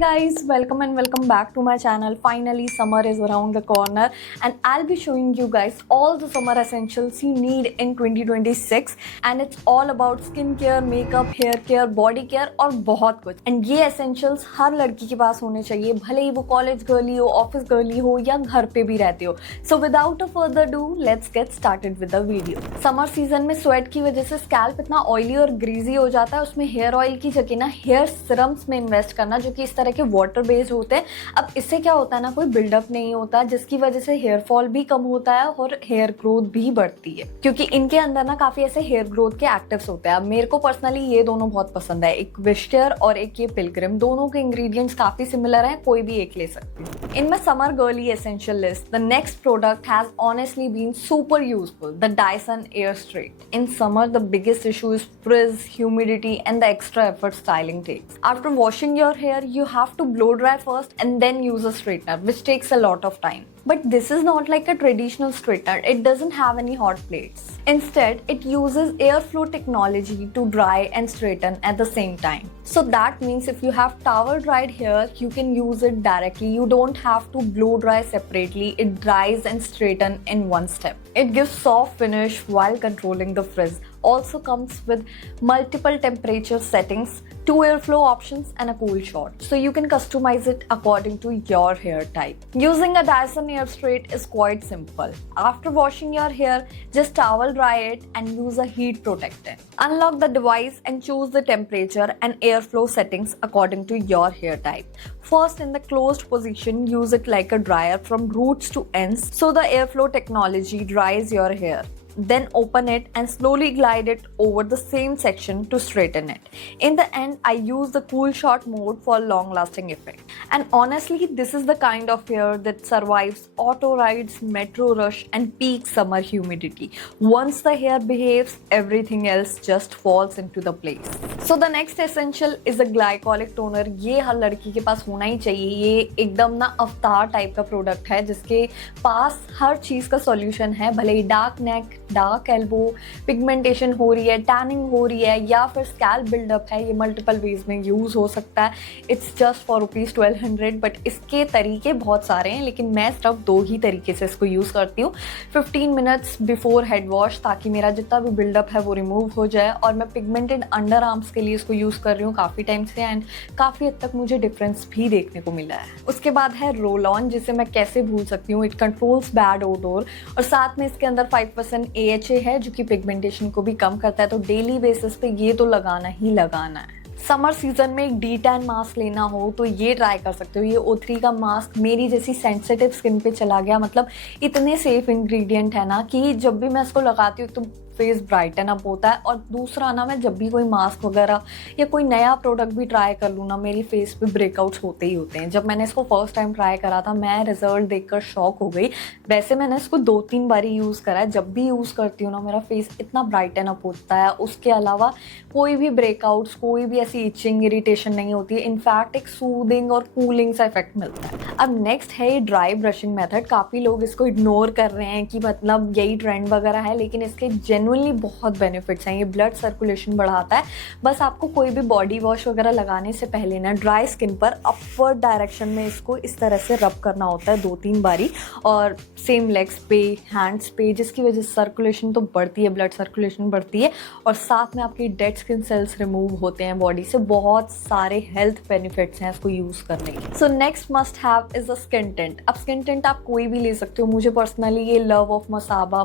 guys, welcome and welcome back to my channel. Finally, summer is around the corner and I'll be showing you guys all the summer essentials you need in 2026 and it's all about skin care, makeup, hair care, body care और बहुत कुछ. And ये essentials हर लड़की के पास होने चाहिए, भले ही वो कॉलेज गर्ली हो, ऑफिस गर्ली हो या घर पे भी रहती हो. So without a further ado, let's get started with the video. Summer season में sweat की वजह से scalp इतना oily और greasy हो जाता है, उसमें hair oil की जगह ना hair serums में इन्वेस्ट करना जो कि इस तरह के वाटर बेस्ड होते हैं. अब इससे क्या होता है ना, कोई बिल्डअप नहीं होता जिसकी वजह से हेयर फॉल भी कम होता है और हेयर ग्रोथ भी बढ़ती है क्योंकि इनके अंदर ना काफी ऐसे हेयर ग्रोथ के एक्टिव्स होते हैं. अब मेरे को पर्सनली ये दोनों बहुत पसंद है, एक विशकेयर और एक ये पिलग्रिम. दोनों के इंग्रेडिएंट्स काफी सिमिलर हैं, कोई भी एक ले सकती है. इनमें summer girly essential list. The next product has honestly been super useful, the Dyson air straight. In summer the biggest issue is frizz, humidity and the extra effort styling takes. After washing your hair, you have to blow dry first and then use a straightener, which takes a lot of time. But this is not like a traditional straightener. It doesn't have any hot plates. Instead, it uses airflow technology to dry and straighten at the same time. So that means if you have towel dried hair, you can use it directly. You don't have to blow dry separately. It dries and straighten in one step. It gives soft finish while controlling the frizz. Also comes with multiple temperature settings, 2 airflow options and a cool shot. So you can customize it according to your hair type. Using a Dyson Air Straight is quite simple. After washing your hair, just towel dry it and use a heat protectant. Unlock the device and choose the temperature and airflow settings according to your hair type. First, in the closed position, use it like a dryer from roots to ends so the airflow technology dries your hair. Then open it and slowly glide it over the same section to straighten it. In the end, I use the cool shot mode for long lasting effect. And honestly, this is the kind of hair that survives auto rides, metro rush and peak summer humidity. Once the hair behaves, everything else just falls into the place. So the next essential is a glycolic toner. ये हर लड़की के पास होना ही चाहिए. ये एकदम ना अवतार type का प्रोडक्ट है जिसके पास हर चीज़ का सॉल्यूशन है. भले ही dark neck, dark elbow, pigmentation हो रही है, टैनिंग हो रही है या फिर स्कैल्प बिल्डअप है, ये मल्टीपल वेज में यूज़ हो सकता है. इट्स जस्ट फॉर ₹1200 बट इसके तरीके बहुत सारे हैं लेकिन मैं सिर्फ 2 ही तरीके से इसको यूज़ करती हूँ. 15 मिनट्स बिफोर हेड वॉश ताकि मेरा जितना भी बिल्डअप है वो रिमूव हो जाए. और मैं पिगमेंटेड अंडर आर्म्स के लिए इसको यूज़ कर रही हूँ काफ़ी टाइम से एंड काफ़ी हद तक मुझे डिफरेंस भी देखने को मिला है. उसके बाद है रोल ऑन, जिसे मैं कैसे भूल सकती हूँ. इट कंट्रोल्स बैड ओडोर और साथ में इसके अंदर 5% AHA है जो कि पिगमेंटेशन को भी कम करता है. तो डेली बेसिस पे ये तो लगाना ही लगाना है. समर सीजन में एक D10 मास्क लेना हो तो ये ट्राई कर सकते हो. ये O3 का मास्क मेरी जैसी सेंसिटिव स्किन पे चला गया. मतलब इतने सेफ इंग्रेडिएंट है ना कि जब भी मैं इसको लगाती हूँ तो फेस ब्राइटन अप होता है. और दूसरा ना, मैं जब भी कोई मास्क वगैरह या कोई नया प्रोडक्ट भी ट्राई कर लूँ ना, मेरी फेस पे ब्रेकआउट्स होते ही होते हैं. जब मैंने इसको फर्स्ट टाइम ट्राई करा था मैं रिजल्ट देखकर शॉक हो गई. वैसे मैंने इसको 2-3 बार ही यूज़ करा है. जब भी यूज़ करती हूँ ना मेरा फेस इतना ब्राइटन अप होता है. उसके अलावा कोई भी ब्रेकआउट्स, कोई भी ऐसी इचिंग, इरिटेशन नहीं होती है. इनफैक्ट एक सूदिंग और कूलिंग सा इफेक्ट मिलता है. अब नेक्स्ट है ये ड्राई ब्रशिंग मेथड. काफ़ी लोग इसको इग्नोर कर रहे हैं कि मतलब यही ट्रेंड वगैरह है, लेकिन इसके जेन्युइनली बहुत बेनिफिट्स हैं. ये ब्लड सर्कुलेशन बढ़ाता है. बस आपको कोई भी बॉडी वॉश वगैरह लगाने से पहले ना ड्राई स्किन पर अपवर्ड डायरेक्शन में इसको इस तरह से रब करना होता है 2-3 बारी और सेम लेग्स पे, हैंड्स पे, जिसकी वजह से सर्कुलेशन तो बढ़ती है, ब्लड सर्कुलेशन बढ़ती है और साथ में आपकी डेड स्किन सेल्स रिमूव होते हैं बॉडी से. बहुत सारे हेल्थ बेनिफिट्स हैं इसको यूज़ करने के. So next must have is a skin tint. अब स्किन टिंट आप कोई भी ले सकते हो. मुझे पर्सनली ये love of Masaba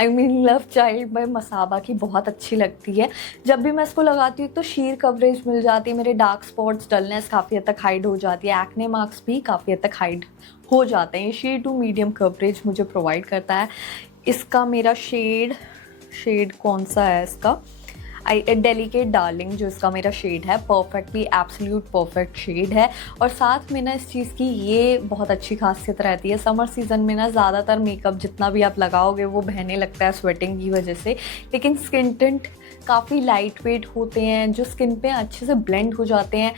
love child by Masaba की बहुत अच्छी लगती है. जब भी मैं इसको लगाती हूँ तो शीर कवरेज मिल जाती है. मेरे डार्क स्पॉट्स, डलनेस काफ़ी हद तक हाइड हो जाती है. एक्ने मार्क्स भी काफ़ी हद तक हाइड हो जाते हैं. ये शेड टू मीडियम कवरेज मुझे प्रोवाइड करता है. इसका मेरा शेड कौन सा है इसका, डेलिकेट डार्लिंग जो इसका मेरा शेड है, परफेक्टली एब्सोल्यूट परफेक्ट शेड है. और साथ में ना इस चीज़ की ये बहुत अच्छी खासियत रहती है, समर सीज़न में ना ज़्यादातर मेकअप जितना भी आप लगाओगे वो बहने लगता है स्वेटिंग की वजह से. लेकिन स्किन टिंट काफ़ी लाइट वेट होते हैं जो स्किन पे अच्छे से ब्लेंड हो जाते हैं.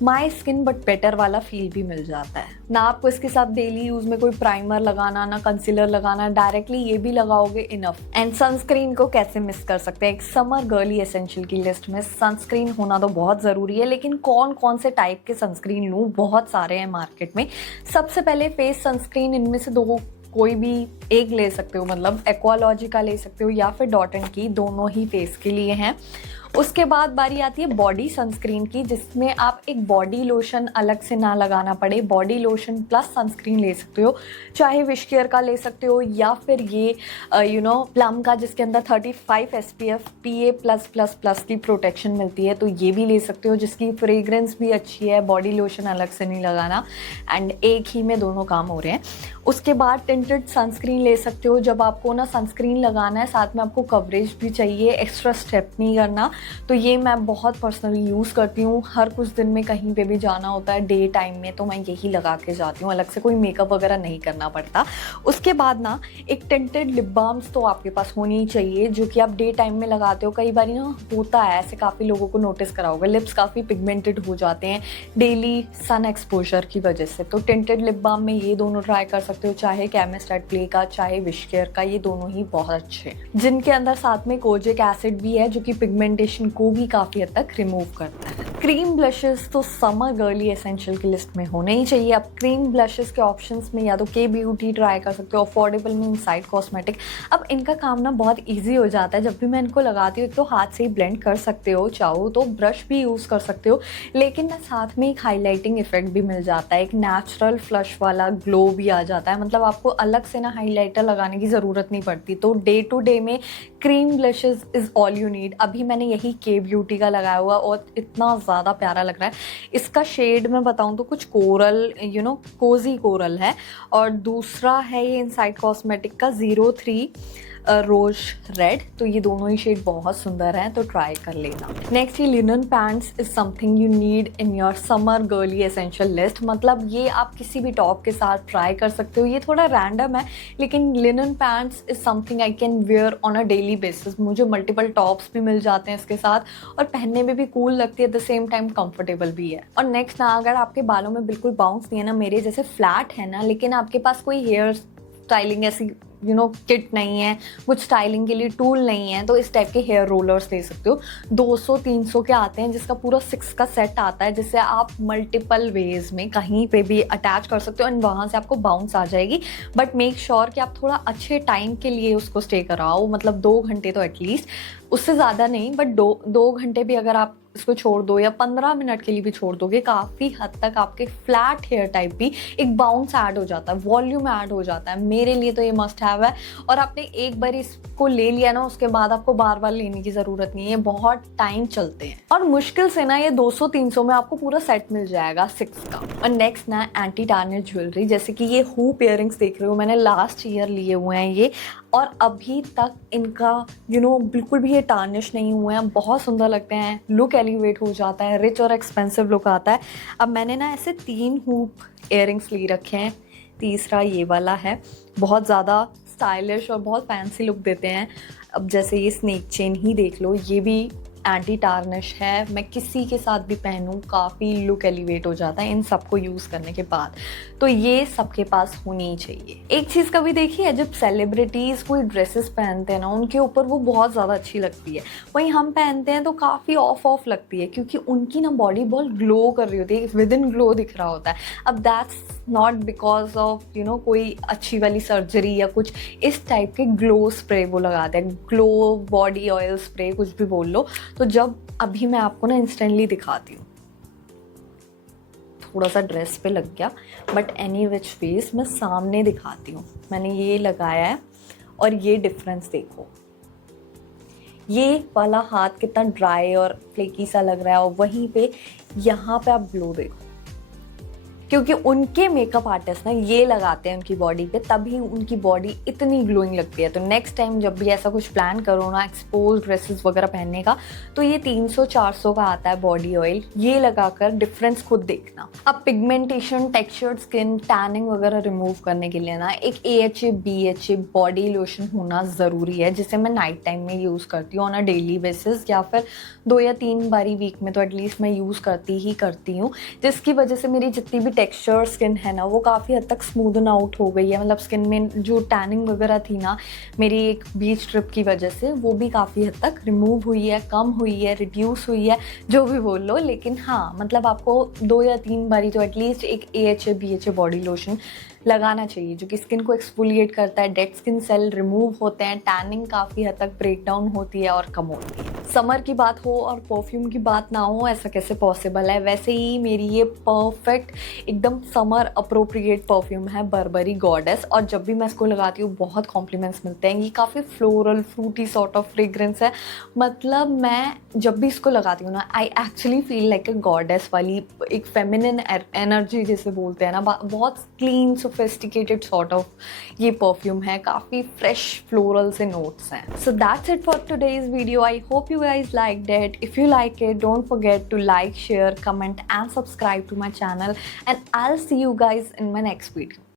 माई स्किन बट बेटर वाला फील भी मिल जाता है। ना आपको इसके साथ डेली यूज़ में कोई प्राइमर लगाना, ना कंसीलर लगाना, डायरेक्टली ये भी लगाओगे इनफ। एंड सनस्क्रीन को कैसे मिस कर सकते हैं, एक समर गर्ली एसेंशियल की लिस्ट में सनस्क्रीन होना तो बहुत ज़रूरी है, लेकिन कौन कौन से टाइप के सनस्क्रीन लूँ, बहुत सारे हैं मार्केट में। सबसे पहले फेस सनस्क्रीन, इनमें से दो कोई भी एक ले सकते हो, मतलब एक्वालॉजी का ले सकते हो या फिर डॉट एंड की, दोनों ही फेस के लिए हैं। उसके बाद बारी आती है बॉडी सनस्क्रीन की, जिसमें आप एक बॉडी लोशन अलग से ना लगाना पड़े, बॉडी लोशन प्लस सनस्क्रीन ले सकते हो, चाहे विश केयर का ले सकते हो या फिर ये प्लम का, जिसके अंदर 35 SPF PA+++ की प्रोटेक्शन मिलती है, तो ये भी ले सकते हो, जिसकी फ्रेग्रेंस भी अच्छी है, बॉडी लोशन अलग से नहीं लगाना, एंड एक ही में दोनों काम हो रहे हैं। उसके बाद टिंटेड सनस्क्रीन ले सकते हो, जब आपको ना सनस्क्रीन लगाना है साथ में आपको कवरेज भी चाहिए, एक्स्ट्रा स्टेप नहीं करना, तो ये मैं बहुत पर्सनली यूज़ करती हूँ। हर कुछ दिन में कहीं पे भी जाना होता है डे टाइम में, तो मैं यही लगा के जाती हूँ, अलग से कोई मेकअप वगैरह नहीं करना पड़ता। उसके बाद ना एक टिंटेड लिप बाम्स तो आपके पास होनी ही चाहिए, जो कि आप डे टाइम में लगाते हो। कई बार ना होता है ऐसे, काफ़ी लोगों को नोटिस करा होगा, लिप्स काफ़ी पिगमेंटेड हो जाते हैं डेली सन एक्सपोजर की वजह से, तो टिंटेड लिप बाम में ये दोनों ट्राई कर सकते हो, चाहे केमिस्ट एट प्ले का, चाहे विश केयर का, ये दोनों ही बहुत अच्छे हैं, जिनके अंदर साथ में कोजिक एसिड भी है, जो कि पिगमेंटेशन को भी काफ़ी हद तक रिमूव करता है। क्रीम ब्लशेस तो समर गर्ली एसेंशियल की लिस्ट में होने ही चाहिए। अब क्रीम ब्लशेस के ऑप्शंस में या तो के ब्यूटी ट्राई कर सकते हो, अफोर्डेबल में इनसाइड कॉस्मेटिक। अब इनका काम ना बहुत इजी हो जाता है, जब भी मैं इनको लगाती हूँ, एक तो हाथ से ही ब्लेंड कर सकते हो, चाहो तो ब्रश भी यूज़ कर सकते हो, लेकिन ना साथ में एक हाईलाइटिंग इफेक्ट भी मिल जाता है, एक नेचुरल फ्लश वाला ग्लो भी आ जाता है, मतलब आपको अलग से ना हाईलाइटर लगाने की ज़रूरत नहीं पड़ती। तो डे टू डे में cream blushes is all you need. अभी मैंने यही के ब्यूटी का लगाया हुआ और इतना ज़्यादा प्यारा लग रहा है। इसका शेड मैं बताऊं तो कुछ कोरल, कोजी कोरल है, और दूसरा है ये इनसाइड कॉस्मेटिक का 03 रोज रेड, तो ये दोनों ही शेड बहुत सुंदर हैं, तो ट्राई कर लेना। नेक्स्ट, ये linen pants is something you need in your summer girly essential list. मतलब ये आप किसी भी टॉप के साथ ट्राई कर सकते हो, ये थोड़ा रैंडम है, लेकिन linen pants is something I can wear on a daily basis. मुझे मल्टीपल टॉप्स भी मिल जाते हैं इसके साथ, और पहनने में भी कूल लगती है, at the same time comfortable भी है। और नेक्स्ट ना, अगर आपके बालों में बिल्कुल बाउंस नहीं है ना, मेरे जैसे फ्लैट है ना, लेकिन आपके पास कोई हेयर स्टाइलिंग ऐसी किट नहीं है, कुछ स्टाइलिंग के लिए टूल नहीं है, तो इस टाइप के हेयर रोलर्स ले सकते हो। 200-300 के आते हैं, जिसका पूरा 6 का सेट आता है, जिससे आप मल्टीपल वेज में कहीं पे भी अटैच कर सकते हो, एंड वहाँ से आपको बाउंस आ जाएगी। बट मेक श्योर कि आप थोड़ा अच्छे टाइम के लिए उसको स्टे कराओ, मतलब 2 घंटे तो एटलीस्ट, उससे ज़्यादा नहीं, बट 2 घंटे भी अगर आप इसको छोड़ दो या 15 मिनट के लिए भी छोड़ दोगे, काफ़ी हद तक आपके फ्लैट हेयर टाइप भी एक बाउंस ऐड हो जाता है, वॉल्यूम ऐड हो जाता है। मेरे लिए तो ये मस्ट हैव है, और आपने एक बार इसको ले लिया ना, उसके बाद आपको बार बार लेने की ज़रूरत नहीं है, बहुत टाइम चलते हैं, और मुश्किल से ना ये 200-300 में आपको पूरा सेट मिल जाएगा 6 का। और नेक्स्ट ना, एंटी टार्निश ज्वेलरी, जैसे कि ये हूप इयररिंग्स देख रहे हो, मैंने लास्ट ईयर लिए हुए हैं ये, और अभी तक इनका बिल्कुल भी ये टार्निश नहीं हुए हैं, बहुत सुंदर लगते हैं, लुक एलिवेट हो जाता है, रिच और एक्सपेंसिव लुक आता है। अब मैंने ना ऐसे 3 हूप इयररिंग्स ले रखे हैं, तीसरा ये वाला है, बहुत ज़्यादा स्टाइलिश और बहुत फैंसी लुक देते हैं। अब जैसे ये स्नेक चेन ही देख लो, ये भी एंटी टार्निश है, मैं किसी के साथ भी पहनूं काफ़ी लुक एलिवेट हो जाता है इन सबको यूज़ करने के बाद, तो ये सबके पास होनी ही चाहिए। एक चीज़ कभी देखी है, जब सेलिब्रिटीज़ कोई ड्रेसेस पहनते हैं ना, उनके ऊपर वो बहुत ज़्यादा अच्छी लगती है, वहीं हम पहनते हैं तो काफ़ी ऑफ लगती है, क्योंकि उनकी ना बॉडी बहुत ग्लो कर रही होती है, विद इन ग्लो दिख रहा होता है। अब दैट्स नॉट बिकॉज ऑफ कोई अच्छी वाली सर्जरी या कुछ, इस टाइप के ग्लो स्प्रे वो लगाते हैं, ग्लो बॉडी ऑयल स्प्रे, कुछ भी बोल लो। तो जब अभी मैं आपको ना इंस्टेंटली दिखाती हूँ, थोड़ा सा ड्रेस पे लग गया, बट एनी विच फेस मैं सामने दिखाती हूँ। मैंने ये लगाया है, और ये डिफरेंस देखो, ये वाला हाथ कितना ड्राई और फ्लेकी सा लग रहा है, और वहीं पे यहाँ पे आप ग्लो देखो, क्योंकि उनके मेकअप आर्टिस्ट ना ये लगाते हैं उनकी बॉडी पे, तभी उनकी बॉडी इतनी ग्लोइंग लगती है। तो नेक्स्ट टाइम जब भी ऐसा कुछ प्लान करो ना एक्सपोज ड्रेसेस वगैरह पहनने का, तो ये 300-400 का आता है बॉडी ऑयल, ये लगाकर डिफरेंस खुद देखना। अब पिगमेंटेशन, टेक्सचर्ड स्किन, टैनिंग वगैरह रिमूव करने के लिए ना एक AHA BHA बॉडी लोशन होना ज़रूरी है, जिसे मैं नाइट टाइम में यूज़ करती हूँ ऑन अ डेली बेसिस, या फिर 2 या 3 बारी वीक में तो एटलीस्ट मैं यूज़ करती हूँ, जिसकी वजह से मेरी जितनी भी टेक्सचर स्किन है ना वो काफ़ी हद तक स्मूदन आउट हो गई है। मतलब स्किन में जो टैनिंग वगैरह थी ना मेरी एक बीच ट्रिप की वजह से, वो भी काफ़ी हद तक रिमूव हुई है, कम हुई है, रिड्यूस हुई है, जो भी बोल लो। लेकिन हाँ, मतलब आपको 2 या 3 बारी तो एटलीस्ट एक AHA BHA बॉडी लोशन लगाना चाहिए, जो कि स्किन को एक्सफोलिएट करता है, डेड स्किन सेल रिमूव होते हैं, टैनिंग काफ़ी हद तक ब्रेक डाउन होती है और कम होती है। समर की बात हो और परफ्यूम की बात ना हो, ऐसा कैसे पॉसिबल है। वैसे ही मेरी ये परफेक्ट एकदम समर अप्रोप्रिएट परफ्यूम है बर्बरी गॉडेस, और जब भी मैं इसको लगाती हूँ बहुत कॉम्प्लीमेंट्स मिलते हैं। ये काफ़ी floral fruity sort of fragrance है। मतलब मैं जब भी इसको लगाती हूँ ना, I actually feel like a goddess वाली एक फेमिनिन एनर्जी जिसे बोलते हैं ना, बहुत क्लीन सोफिस्टिकेटेड सॉर्ट ऑफ ये परफ्यूम है। काफ़ी फ्रेश फ्लोरल से नोट्स हैं। So that's it for today's video. I hope you guys liked it. If you like it, don't forget to like, share, comment and subscribe to my channel, and I'll see you guys in my next video.